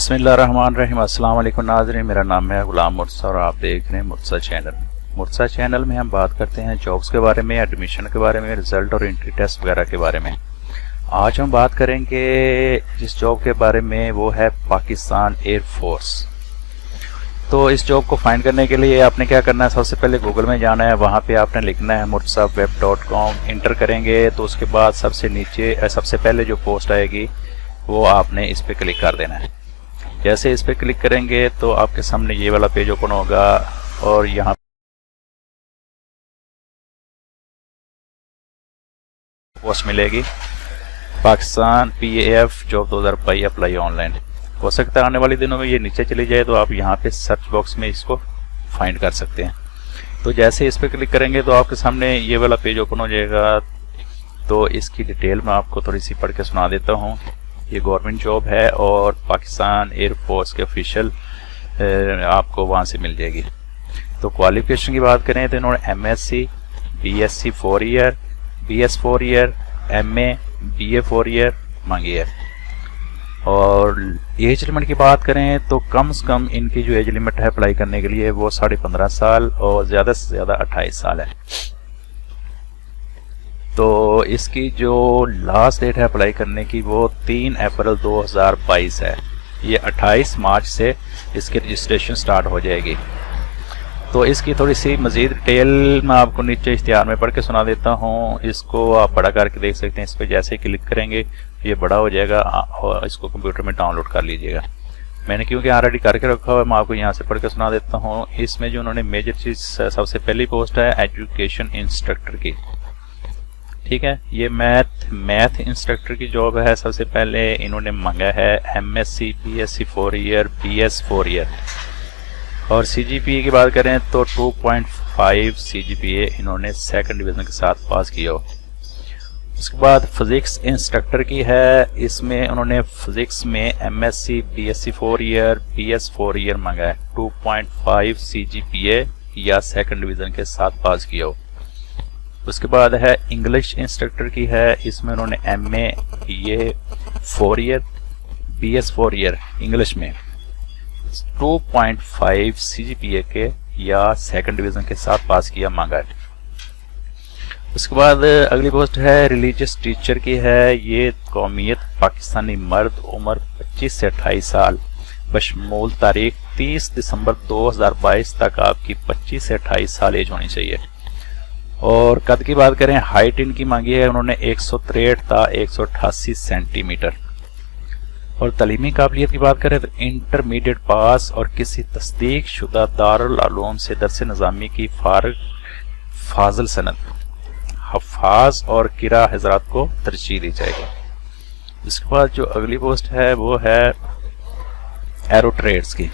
बिस्मिल्लाहिर्रहमानिर्रहीम। अस्सलाम वालेकुम नाज़रीन, मेरा नाम है गुलाम मुर्तज़ा और आप देख रहे हैं मुर्तज़ा चैनल। मुर्तज़ा चैनल में हम बात करते हैं जॉब्स के बारे में, एडमिशन के बारे में, रिज़ल्ट और एंट्री टेस्ट वगैरह के बारे में। आज हम बात करेंगे जिस जॉब के बारे में, वो है पाकिस्तान एयर फोर्स। तो इस जॉब को फाइंड करने के लिए आपने क्या करना है, सबसे पहले गूगल में जाना है, वहाँ पे आपने लिखना है murtazaweb.com। इंटर करेंगे तो उसके बाद सबसे नीचे सबसे पहले जो पोस्ट आएगी वो आपने इस पर क्लिक कर देना है। जैसे इस पर क्लिक करेंगे तो आपके सामने ये वाला पेज ओपन होगा और यहाँ पोस्ट मिलेगी Pakistan PAF job 2022 apply online. हो सकता है आने वाले दिनों में ये नीचे चली जाए, तो आप यहाँ पे सर्च बॉक्स में इसको फाइंड कर सकते हैं। तो जैसे इस पर क्लिक करेंगे तो आपके सामने ये वाला पेज ओपन हो जाएगा। तो इसकी डिटेल मैं आपको थोड़ी सी पढ़ के सुना देता हूँ। ये गवर्नमेंट जॉब है और पाकिस्तान एयर फोर्स के ऑफिशियल आपको वहाँ से मिल जाएगी। तो क्वालिफिकेशन की बात करें तो इन्होंने MSc, BSc 4 year, BS 4 year, MA, BA 4 year मांगी है। और एज लिमिट की बात करें तो कम से कम इनकी जो एज लिमिट है अप्लाई करने के लिए वो 15.5 साल और ज़्यादा से ज़्यादा 28 साल है। तो इसकी जो लास्ट डेट है अप्लाई करने की वो 3 अप्रैल 2022 है। ये 28 मार्च से इसकी रजिस्ट्रेशन स्टार्ट हो जाएगी। तो इसकी थोड़ी सी मज़ीद डिटेल मैं आपको नीचे इश्तिहार में पढ़ के सुना देता हूँ। इसको आप बड़ा करके देख सकते हैं। इस पर जैसे ही क्लिक करेंगे ये बड़ा हो जाएगा और इसको कंप्यूटर में डाउनलोड कर लीजिएगा। मैंने क्योंकि ऑलरेडी करके रखा हुआ है, मैं आपको यहाँ से पढ़ के सुना देता हूँ। इसमें जो उन्होंने मेजर चीज़, सबसे पहली पोस्ट है एजुकेशन इंस्ट्रक्टर की। ठीक है, ये मैथ इंस्ट्रक्टर की जॉब है। सबसे पहले इन्होंने मांगा है MSc, BSc 4 year, BS 4 year. और CGPA की बात करें तो 2.5 CGPA इन्होंने सेकंड डिवीज़न के साथ पास किया हो। उसके बाद फिज़िक्स इंस्ट्रक्टर की है। इसमें उन्होंने फिज़िक्स में MSc, BSc 4 year, BS 4 year मांगा है। 2.5 CGPA या सेकंड डिवीज़न के साथ पास किया हो। उसके बाद है इंग्लिश इंस्ट्रक्टर की है। इसमें उन्होंने MA, BA 4 year, BS 4 year English में 2.5 CGPA के या सेकंड डिवीज़न के साथ पास किया मांगा है। उसके बाद अगली पोस्ट है रिलीजियस टीचर की है। ये कौमियत पाकिस्तानी मर्द, उम्र 25 से 28 साल, बशमूल तारीख 30 दिसंबर 2022 तक आपकी 25 से 28 साल एज होनी चाहिए। और कद की बात करें, हाइट इनकी मांगी है उन्होंने 163 था 188 सेंटीमीटर। और तालीमी काबिलियत की बात करें तो इंटरमीडिएट पास और किसी तस्दीक शुदा दारुल उलूम से दरस निज़ामी की फाजिल सनद, हफ़ाज और किरा हजरात को तरजीह दी जाएगी। इसके बाद जो अगली पोस्ट है वो है एरो ट्रेड्स की।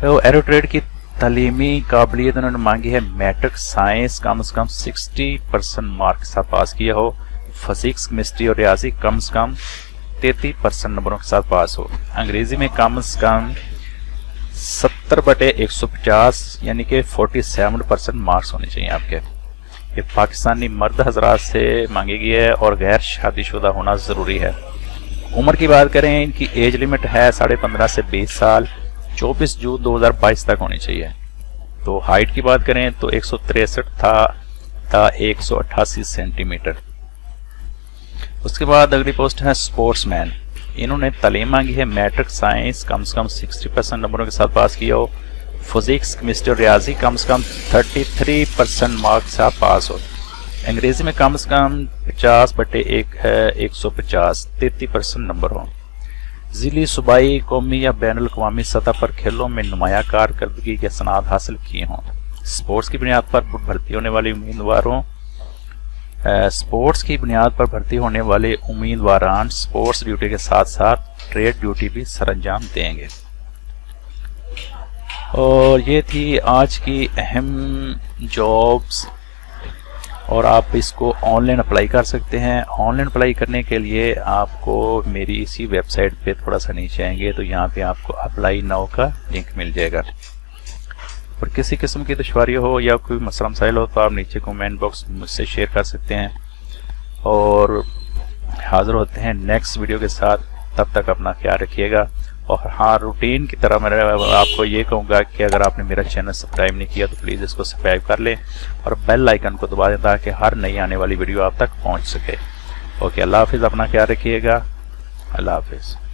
तो एरो ट्रेड की तालीमी काबिलियत उन्होंने मांगी है मैट्रिक साइंस कम से कम 60% मार्क के साथ पास किया हो। फिजिक्स, केमिस्ट्री और रियाजी कम से कम 33% नंबरों के साथ पास हो। अंग्रेजी में कम से कम 70/150 यानी कि 47% मार्क्स होने चाहिए आपके। ये पाकिस्तानी मर्द हजरात से मांगी गई है और गैर शादीशुदा होना ज़रूरी है। उम्र की बात करें, इनकी एज लिमिट है 15.5 से 20 साल, 24 जून 2022 तक होनी चाहिए। तो हाइट की बात करें तो 163 था 188 सेंटीमीटर। उसके बाद अगली पोस्ट है स्पोर्ट्समैन। इन्होंने तालीम मांगी है मैट्रिक साइंस कम से कम 60% नंबरों के साथ पास किया हो। फिजिक्स, केमिस्ट्री और रियाजी कम से कम 33% मार्क्स से पास हो। अंग्रेजी में कम से कम 50/1 है 150, 33% नंबर हो। ज़िली, सूबाई, कौमी या बैनुल अक़वामी सतह पर खेलों में नुमाया कारकर्दगी के सनाद हासिल किए हों। स्पोर्ट्स की बुनियाद पर भर्ती होने वाले उम्मीदवारों स्पोर्ट्स ड्यूटी के साथ साथ ट्रेड ड्यूटी भी सरअंजाम देंगे। और ये थी आज की अहम जॉब्स और आप इसको ऑनलाइन अप्लाई कर सकते हैं। ऑनलाइन अप्लाई करने के लिए आपको मेरी इसी वेबसाइट पे थोड़ा सा नीचे आएंगे तो यहाँ पे आपको अप्लाई नाउ का लिंक मिल जाएगा। और किसी किस्म की दुश्वारी हो या कोई मसला मसाइल हो तो आप नीचे कमेंट बॉक्स मुझसे शेयर कर सकते हैं। और हाज़िर होते हैं नेक्स्ट वीडियो के साथ। तब तक अपना ख्याल रखिएगा। اور ہاں روٹین کی طرح میں آپ کو یہ کہوں گا کہ اگر آپ نے میرا چینل سبسکرائب نہیں کیا تو پلیز اس کو سبسکرائب کر لیں اور بیل آئیکن کو دبا دیں تاکہ ہر نئی آنے والی ویڈیو آپ تک پہنچ سکے۔ اوکے، اللہ حافظ، اپنا خیال رکھیے گا، اللہ حافظ۔